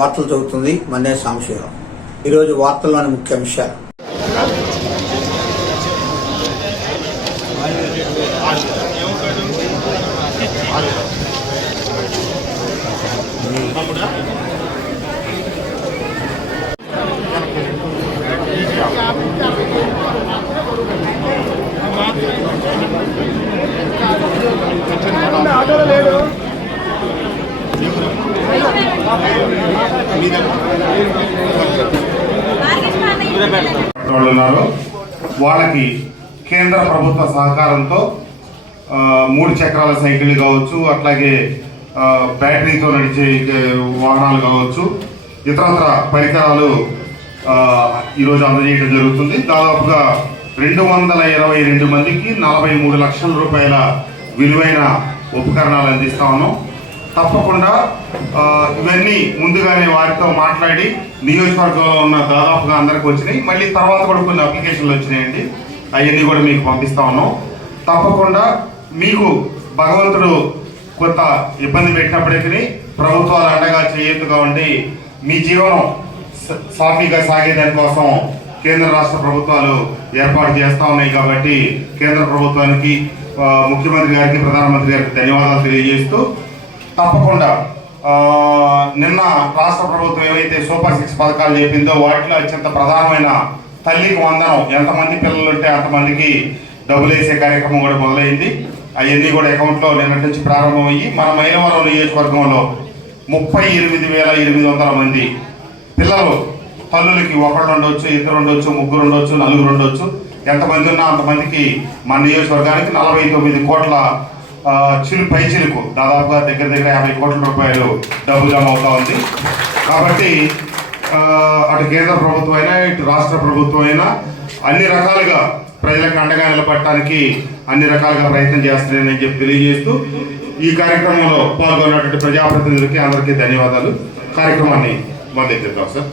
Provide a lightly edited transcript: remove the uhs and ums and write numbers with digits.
వార్తలు చదువుతుంది మన్నే సాంబశివరావు. ఈరోజు వార్తల్లోని ముఖ్యాంశాలు. వాళ్ళకి కేంద్ర ప్రభుత్వ సహకారంతో 3 చక్రాల సైకిల్ కావచ్చు, అట్లాగే బ్యాటరీతో నడిచే వాహనాలు కావచ్చు, ఇతరత్ర పరికరాలు ఈరోజు అందజేయడం జరుగుతుంది. దాదాపుగా 222 మందికి 43 లక్షల రూపాయల విలువైన ఉపకరణాలు అందిస్తా ఉన్నాం. తప్పకుండా ఇవన్నీ ముందుగానే వారితో మాట్లాడి నియోజకవర్గంలో ఉన్న దాదాపుగా అందరికి వచ్చినాయి. మళ్ళీ తర్వాత కూడా కొన్ని అప్లికేషన్లు వచ్చినాయండి, అవన్నీ కూడా మీకు పంపిస్తా ఉన్నాం. తప్పకుండా మీకు భగవంతుడు కొంత ఇబ్బంది పెట్టినప్పటికీ ప్రభుత్వాలు అండగా చేయొద్దుగా ఉండి మీ జీవనం సాఫీగా సాగేదాని కోసం కేంద్ర రాష్ట్ర ప్రభుత్వాలు ఏర్పాటు చేస్తూ ఉన్నాయి. కాబట్టి కేంద్ర ప్రభుత్వానికి, ముఖ్యమంత్రి గారికి, ప్రధానమంత్రి గారికి ధన్యవాదాలు తెలియజేస్తూ, తప్పకుండా నిన్న రాష్ట్ర ప్రభుత్వం ఏవైతే సూపర్ 6 పథకాలు చెప్పిందో వాటిలో అత్యంత ప్రధానమైన తల్లికి వందనం, ఎంతమంది పిల్లలు ఉంటే అంతమందికి డబ్బులు వేసే కార్యక్రమం కూడా మొదలైంది. అవన్నీ కూడా అకౌంట్లో నిన్నటి నుంచి ప్రారంభమయ్యి మన మైలవరం నియోజకవర్గంలో 38,800 మంది పిల్లలు, తల్లులకి ఒకళ్ళు ఉండొచ్చు, ఇద్దరు ఉండొచ్చు, ముగ్గురు ఉండొచ్చు, నలుగురు ఉండొచ్చు, ఎంతమంది ఉన్నా అంతమందికి మన నియోజకవర్గానికి 49 కోట్ల చిలుకు దాదాపుగా దగ్గర 50 కోట్ల రూపాయలు డబ్బు జమ అవుతా ఉంది. కాబట్టి అటు కేంద్ర ప్రభుత్వం అయినా ఇటు రాష్ట్ర ప్రభుత్వం అయినా అన్ని రకాలుగా ప్రజలకు అండగా నిలబడటానికి అన్ని రకాలుగా ప్రయత్నం చేస్తున్నారని చెప్పి తెలియజేస్తూ, ఈ కార్యక్రమంలో పాల్గొన్నటువంటి ప్రజాప్రతినిధులకి అందరికీ ధన్యవాదాలు. కార్యక్రమాన్ని మొదలెత్తుతాం సార్.